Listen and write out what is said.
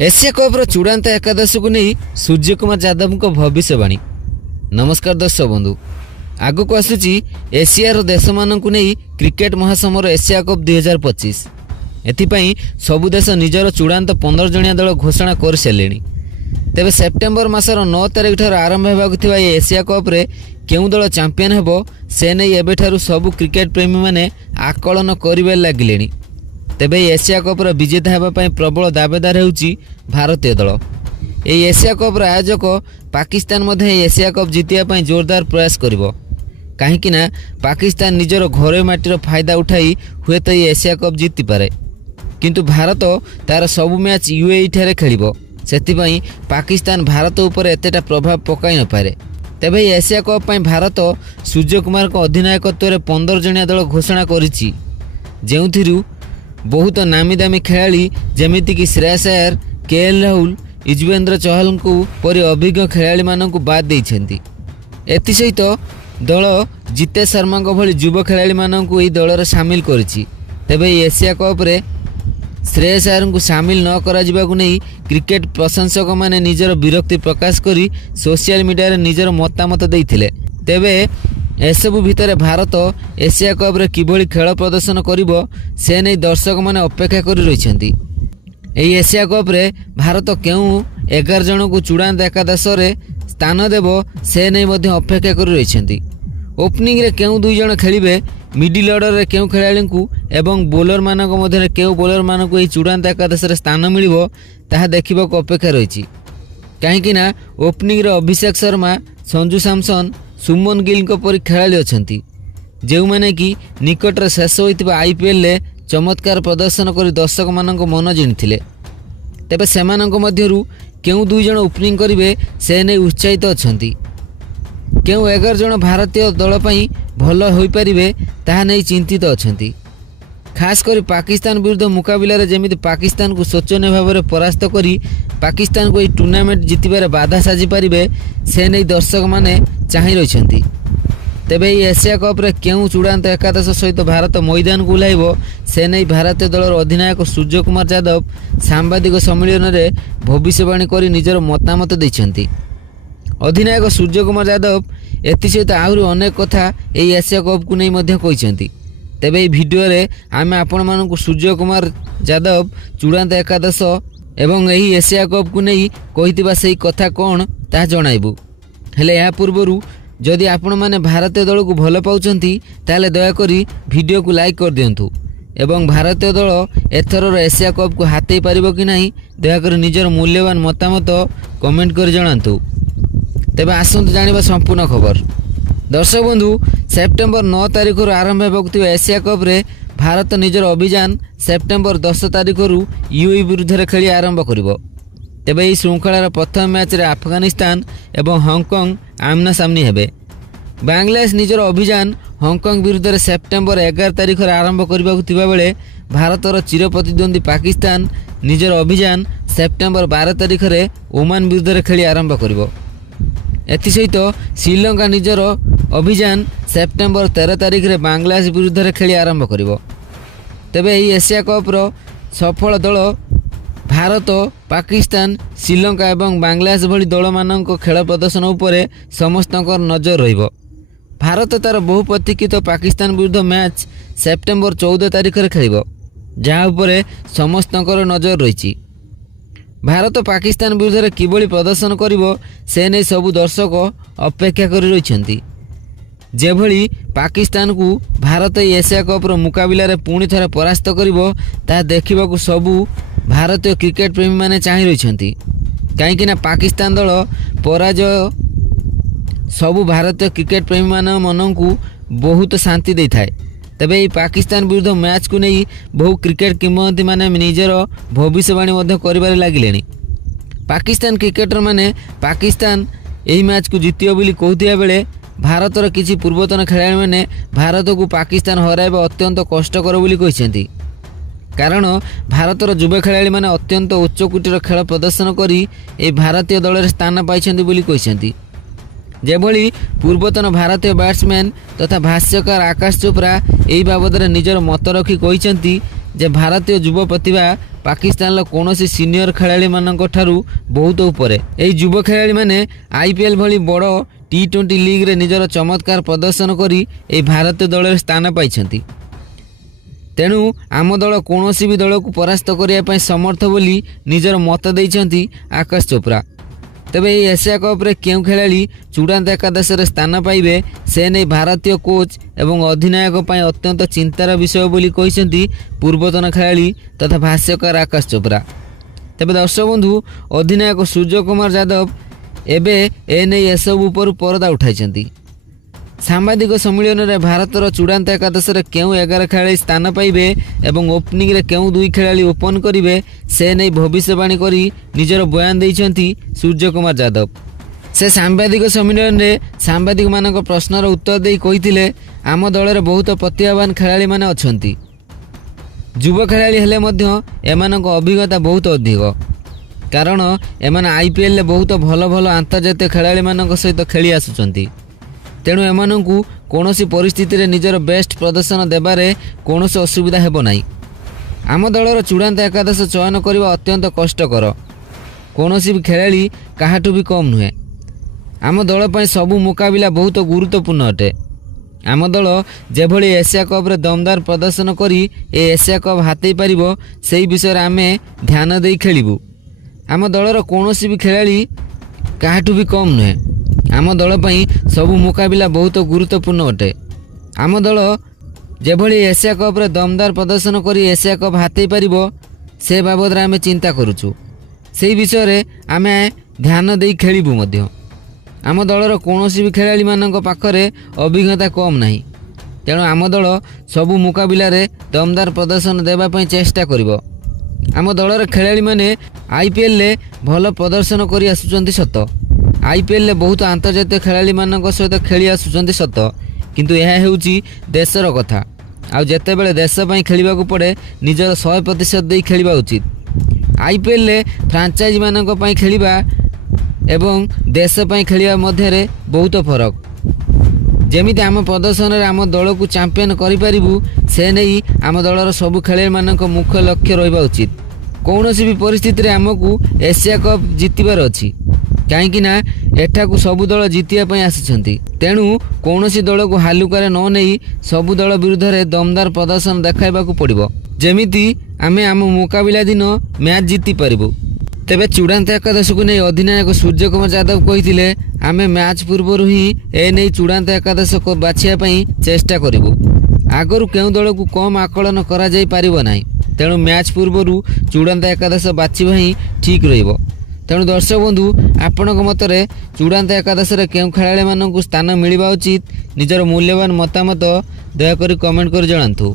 Asia कप्र चूड़ांत एकादश को नहीं सूर्य कुमार यादव को भविष्यवाणी। नमस्कार दर्शक बंधु, आग को आसूची एशियार देश मानक नहीं क्रिकेट महासमर एशिया कप 2025। एथिपाई सबु देश निजर चूड़ांत 15 जणिया दल घोषणा कर सारे। तेबे सेप्टेम्बर मासर 9 तारिख ठार आरंभ होगा एशिया कप्रे केउ दल चैंपियन हेबो से नहीं एबेठारु सबु क्रिकेट प्रेमी माने आकलन करिबे लागिलेनी। तेबे एशिया कप्र विजेता होगापी प्रबल दावेदार होउची भारतीय दल। यह एशिया कप्र आयोजक पाकिस्तान एशिया कप जितिया जोरदार प्रयास करिवो, काहींकि ना पाकिस्तान निजर घरोई माटीर फायदा उठाई हुए तो एशिया कप जीति पारे, किंतु भारत तार सबु मैच यूएई ठारे खेलिबो, सेथिपाई पाकिस्तान भारत उपर एतेटा प्रभाव पकाई न पारे। तेबे एशिया कप पई भारत सूर्य कुमार को अधिनायकत्व 15 जणिया दल घोषणा करिछि, जेउथिरु बहुत नामी दामी खेलाड़ी जेमिति कि श्रेयस अय्यर, केएल राहुल, युजवेंद्र चहल को परि अभिज्ञ खेलाड़ी मानक बाद देइछन्ति। एथिसहित दल जितेश शर्मा भली युव खेलाड़ी मानक एही दलर सामिल करिछि। तेबे एशिया कप रे श्रेयस अय्यर को सामिल न करा जिबाकु नै क्रिकेट प्रशंसक माने निजर विरक्ति प्रकाश करी सोशल मीडिया रे निजर मतामत देइथिले। तेबे एसबु भितर भारत एशिया कप रे किभली खेल प्रदर्शन करिवो से नहीं दर्शक माने अपेक्षा करि रहिछन्ति। एही एशिया कप रे भारत केउ 11 जन को चूड़ांत एकादश रे स्थान देबो से नहीं मध्य अपेक्षा करि रहिछन्ति। ओपनिंग रे केउ 2 जन खेलिबे, मिडिल ऑर्डर रे केउ खेलाड़ी को एवं बोलर मानक मध्य केउ बोलर मानक एही चूड़ांत एकादश रे स्थान मिलिबो ताहा देखिबाको अपेक्षा रहिछि। काहेकि ना ओपनिंग रे अभिषेक शर्मा, संजू सैमसन, सुमन गिल को परि खेलाड़ी अछंती, जेउ माने कि निकट रे शेष होइतिबा आईपीएल रे चमत्कार प्रदर्शन करी दर्शक मानक मन जिणिथिले। तेबे सेमानक मध्यरु केउ 2 जण ओपनिंग करिवे से नै उत्साहित अछंती। केउ 11 जण भारतीय दल पई भल होई परिबे ताहा नै चिंतित अछंती। खास करी पाकिस्तान विरुद्ध मुकाबिला रे जेमिति पाकिस्तान को शोचनीय भाव में परास्त करी पाकिस्तान को टूर्नामेंट जितबार बाधा साजी पारिबे से नहीं दर्शक माने चाहि रहिछन्ति। तेबे एशिया कप रे केउ चूड़ांत एकादश सहित भारत मैदान को उलाइबो से नहीं भारतीय दलर अधिनायक सूर्य कुमार यादव सांबादिक सम्मेलन रे भविष्यवाणी करी निजर मतामत दैछन्ति। अधिनायक सूर्य कुमार यादव एथिसहित आहुरी अनेक कथा एही एशिया कप को नहीं मध्य कहिसन्ति। तेबे भिडियो रे आमे आपण मानकु सूर्य कुमार यादव चूड़ांत एकादश एवं एही एशिया कप को नहीं कहितिबा सेही कथा कोन ता जणाइबु। हेले या पूर्वरु जदि आपण माने भारतीय दल को भल पाउचंती ताले दया करी वीडियो को लाइक कर दियंतु एवं भारतीय दल एथरर एशिया कप को हाथै पारिबो कि नहीं दया करी निजर मूल्यवान मतामत कमेंट कर जणांतु। तेबे आसंतु जानिबा संपूर्ण खबर। दर्शक बंधु, सेप्टेम्बर 9 तारिख आरंभ होगा एशिया कप रे भारत निजर अभियान सेप्टेम्बर 10 तारिख यूएई विरुद्ध खेली आरंभ करिवो। तेबे यह श्रृंखलार प्रथम मैच रे अफगानिस्तान एवं हांगकांग आमना सामनी हेबे। बांग्लादेश निजर अभियान हांगकांग विरुद्ध सेप्टेम्बर 11 तारिख आरंभ करबाकु थिबा बेले भारतर चिर प्रतिद्वंदी पाकिस्तान निजर अभियान सेप्टेम्बर 12 तारिख रे ओमान विरुद्ध खेली आरंभ करिवो। एथिसहित श्रीलंका निजर अभियान सेप्टेम्बर 13 तारिख रे बांग्लादेश विरुद्ध खेली आरंभ करिवो। तेबे यह एशिया कप रो सफल दल भारत, पाकिस्तान, श्रीलंका एवं बांग्लादेश भली दल मानक खेल प्रदर्शन उपरे समस्तकर नजर रहिबो। भारत तार बहु प्रतीक्षित पाकिस्तान विरुद्ध मैच सेप्टेम्बर 14 तारिख रे खेलिबो, जहाँ उपरे समस्तकर नजर रहिछि। भारत पाकिस्तान विरुद्ध किभली प्रदर्शन करिवो से नहीं सबु दर्शक अपेक्षा करि रहिछन्ति। जेभली पाकिस्तान को भारत एशिया कप रो मुकाबिला रे पुणी थरे परास्त करिवो ता देखिबाकू सबु भारतीय क्रिकेट प्रेमी माने चाहि रहिछन्ति, काहेकि ना पाकिस्तान दल पराजय सबु भारतीय क्रिकेट प्रेमी मान मनकू बहुत शांति देई थाए। तेबे पाकिस्तान विरुद्ध मैच को नहीं बहु क्रिकेट किंवदंती माने निजर भविष्यवाणी मध्य करिबारे लागिलेनी। पाकिस्तान क्रिकेटर माने पाकिस्तान एही मैच को जितियो बोली कहथिया बेले भारतर किछि पूर्वतन खेलाड़ी माने भारत को पाकिस्तान हराइबा अत्यंत कष्टकर बोली कहिसेंती, कारण भारतर युवा खेलाड़ी माने अत्यंत उच्च कोटीर खेल प्रदर्शन करी ए भारतीय दल रे स्थान पाइछन्ती बोली कहिसेंती। जेभली पूर्वतन भारतीय बैट्समैन तथा भाष्यकार आकाश चोप्रा एही बाबद निजर मत रखी कहिसेंती ଯେ ଭାରତୀୟ ଯୁବ ପ୍ରତିଭା ପାକିସ୍ତାନର କୌଣସି ସିନିୟର ଖେଳାଳିମାନଙ୍କ ଠାରୁ ବହୁତ ଉପରେ। ଏହି ଯୁବ ଖେଳାଳିମାନେ IPL ଭଳି ବଡ଼ T20 ଲିଗ୍ରେ ନିଜର ଚମତ୍କାର ପ୍ରଦର୍ଶନ କରି ଏହି ଭାରତୀୟ ଦଳରେ ସ୍ଥାନ ପାଇଛନ୍ତି। ତେଣୁ ଆମ ଦଳ କୌଣସି ବି ଦଳକୁ ପରାସ୍ତ କରିବା ପାଇଁ ସମର୍ଥ ବୋଲି ନିଜର ମତ ଦେଇଛନ୍ତି ଆକାଶ ଚୋପ୍ରା। ତେବେ ଏହି ଏସିଆ କପ୍ରେ କେଉଁ ଖେଳାଳି ଚୂଡ଼ାନ୍ତ ଏକାଦଶରେ ସ୍ଥାନ ପାଇବେ ସେ ନେଇ ଭାରତୀୟ କୋଚ୍ ଏବଂ ଅଧିନାୟକ ପାଇଁ ଅତ୍ୟନ୍ତ ଚିନ୍ତାର ବିଷୟ ବୋଲି କହିଛନ୍ତି ପୂର୍ବତନ ଖେଳାଳି ତଥା ଭାଷ୍ୟକାର ଆକାଶ ଚୋପ୍ରା। ତେବେ ଦର୍ଶକ ବନ୍ଧୁ, ଅଧିନାୟକ ସୂର୍ଯ୍ୟକୁମାର ଯାଦବ ଏବେ ଏନେଇ ଏସବୁ ଉପରୁ ପରଦା ଉଠାଇଛନ୍ତି। ସାମ୍ବାଦିକ ସମ୍ମିଳନୀରେ ଭାରତର ଚୂଡ଼ାନ୍ତ ଏକାଦଶରେ କେଉଁ 11 ଖେଳାଳି ସ୍ଥାନ ପାଇବେ ଏବଂ ଓପନିଂରେ କେଉଁ 2 ଖେଳାଳି ଓପନ୍ କରିବେ ସେ ନେଇ ଭବିଷ୍ୟବାଣୀ କରି ନିଜର ବୟାନ ଦେଇଛନ୍ତି ସୂର୍ଯ୍ୟକୁମାର ଯାଦବ। ସେ ସାମ୍ବାଦିକ ସମ୍ମିଳନୀରେ ସାମ୍ବାଦିକମାନଙ୍କ ପ୍ରଶ୍ନର ଉତ୍ତର ଦେଇ କହିଥିଲେ, ଆମ ଦଳରେ ବହୁତ ପ୍ରତିଭାବାନ ଖେଳାଳିମାନେ ଅଛନ୍ତି। ଯୁବ ଖେଳାଳି ହେଲେ ମଧ୍ୟ ଏମାନଙ୍କ ଅଭିଜ୍ଞତା ବହୁତ ଅଧିକ, କାରଣ ଏମାନେ IPLରେ ବହୁତ ଭଲ ଭଲ ଆନ୍ତର୍ଜାତୀୟ ଖେଳାଳିମାନଙ୍କ ସହିତ ଖେଳି ଆସୁଛନ୍ତି। ତେଣୁ ଏମାନଙ୍କୁ କୌଣସି ପରିସ୍ଥିତିରେ ନିଜର ବେଷ୍ଟ ପ୍ରଦର୍ଶନ ଦେବାରେ କୌଣସି ଅସୁବିଧା ହେବ ନାହିଁ। ଆମ ଦଳର ଚୂଡ଼ାନ୍ତ ଏକାଦଶ ଚୟନ କରିବା ଅତ୍ୟନ୍ତ କଷ୍ଟକର। କୌଣସି ବି ଖେଳାଳି କାହାଠୁ ବି କମ୍ ନୁହେଁ। ଆମ ଦଳ ପାଇଁ ସବୁ ମୁକାବିଲା ବହୁତ ଗୁରୁତ୍ୱପୂର୍ଣ୍ଣ ଅଟେ। ଆମ ଦଳ ଯେଭଳି ଏସିଆ କପ୍ରେ ଦମଦାର ପ୍ରଦର୍ଶନ କରି ଏ ଏସିଆ କପ୍ ହାତେଇ ପାରିବ ସେହି ବିଷୟରେ ଆମେ ଧ୍ୟାନ ଦେଇ ଖେଳିବୁ। ଆମ ଦଳର କୌଣସି ବି ଖେଳାଳି କାହାଠୁ ବି କମ୍ ନୁହେଁ। ଆମ ଦଳ ପାଇଁ ସବୁ ମୁକାବିଲା ବହୁତ ଗୁରୁତ୍ୱପୂର୍ଣ୍ଣ ଅଟେ। ଆମ ଦଳ ଯେଭଳି ଏସିଆ କପ୍ରେ ଦମଦାର ପ୍ରଦର୍ଶନ କରି ଏସିଆ କପ୍ ହାତେଇ ପାରିବ ସେ ବାବଦରେ ଆମେ ଚିନ୍ତା କରୁଛୁ। ସେହି ବିଷୟରେ ଆମେ ଧ୍ୟାନ ଦେଇ ଖେଳିବୁ ମଧ୍ୟ। ଆମ ଦଳର କୌଣସି ବି ଖେଳାଳିମାନଙ୍କ ପାଖରେ ଅଭିଜ୍ଞତା କମ୍ ନାହିଁ। ତେଣୁ ଆମ ଦଳ ସବୁ ମୁକାବିଲାରେ ଦମଦାର ପ୍ରଦର୍ଶନ ଦେବା ପାଇଁ ଚେଷ୍ଟା କରିବ। ଆମ ଦଳର ଖେଳାଳିମାନେ IPLରେ ଭଲ ପ୍ରଦର୍ଶନ କରି ଆସୁଛନ୍ତି ସତ। IPLରେ ବହୁତ ଆନ୍ତର୍ଜାତୀୟ ଖେଳାଳିମାନଙ୍କ ସହିତ ଖେଳି ଆସୁଛନ୍ତି ସତ, କିନ୍ତୁ ଏହା ହେଉଛି ଦେଶର କଥା। ଆଉ ଯେତେବେଳେ ଦେଶ ପାଇଁ ଖେଳିବାକୁ ପଡ଼େ ନିଜର 100% ଦେଇ ଖେଳିବା ଉଚିତ। IPLରେ ଫ୍ରାଞ୍ଚାଇଜିମାନଙ୍କ ପାଇଁ ଖେଳିବା ଏବଂ ଦେଶ ପାଇଁ ଖେଳିବା ମଧ୍ୟରେ ବହୁତ ଫରକ। ଯେମିତି ଆମ ପ୍ରଦର୍ଶନରେ ଆମ ଦଳକୁ ଚାମ୍ପିୟନ କରିପାରିବୁ ସେ ନେଇ ଆମ ଦଳର ସବୁ ଖେଳାଳିମାନଙ୍କ ମୁଖ୍ୟ ଲକ୍ଷ୍ୟ ରହିବା ଉଚିତ। କୌଣସି ବି ପରିସ୍ଥିତିରେ ଆମକୁ ଏସିଆ କପ୍ ଜିତିବାର ଅଛି, କାହିଁକି ନା ଏଠାକୁ ସବୁ ଦଳ ଜିତିବା ପାଇଁ ଆସିଛନ୍ତି। ତେଣୁ କୌଣସି ଦଳକୁ ହାଲୁକାରେ ନ ନେଇ ସବୁ ଦଳ ବିରୁଦ୍ଧରେ ଦମଦାର ପ୍ରଦର୍ଶନ ଦେଖାଇବାକୁ ପଡ଼ିବ, ଯେମିତି ଆମେ ଆମ ମୁକାବିଲା ଦିନ ମ୍ୟାଚ୍ ଜିତିପାରିବୁ। ତେବେ ଚୂଡ଼ାନ୍ତ ଏକାଦଶକୁ ନେଇ ଅଧିନାୟକ ସୂର୍ଯ୍ୟକୁମାର ଯାଦବ କହିଥିଲେ, ଆମେ ମ୍ୟାଚ୍ ପୂର୍ବରୁ ହିଁ ଏନେଇ ଚୂଡ଼ାନ୍ତ ଏକାଦଶ ବାଛିବା ପାଇଁ ଚେଷ୍ଟା କରିବୁ। ଆଗରୁ କେଉଁ ଦଳକୁ କମ୍ ଆକଳନ କରାଯାଇପାରିବ ନାହିଁ। ତେଣୁ ମ୍ୟାଚ୍ ପୂର୍ବରୁ ଚୂଡ଼ାନ୍ତ ଏକାଦଶ ବାଛିବା ହିଁ ଠିକ୍ ରହିବ। ତେଣୁ ଦର୍ଶକ ବନ୍ଧୁ, ଆପଣଙ୍କ ମତରେ ଚୂଡ଼ାନ୍ତ ଏକାଦଶରେ କେଉଁ ଖେଳାଳିମାନଙ୍କୁ ସ୍ଥାନ ମିଳିବା ଉଚିତ ନିଜର ମୂଲ୍ୟବାନ ମତାମତ ଦୟାକରି କମେଣ୍ଟ କରି ଜଣାନ୍ତୁ।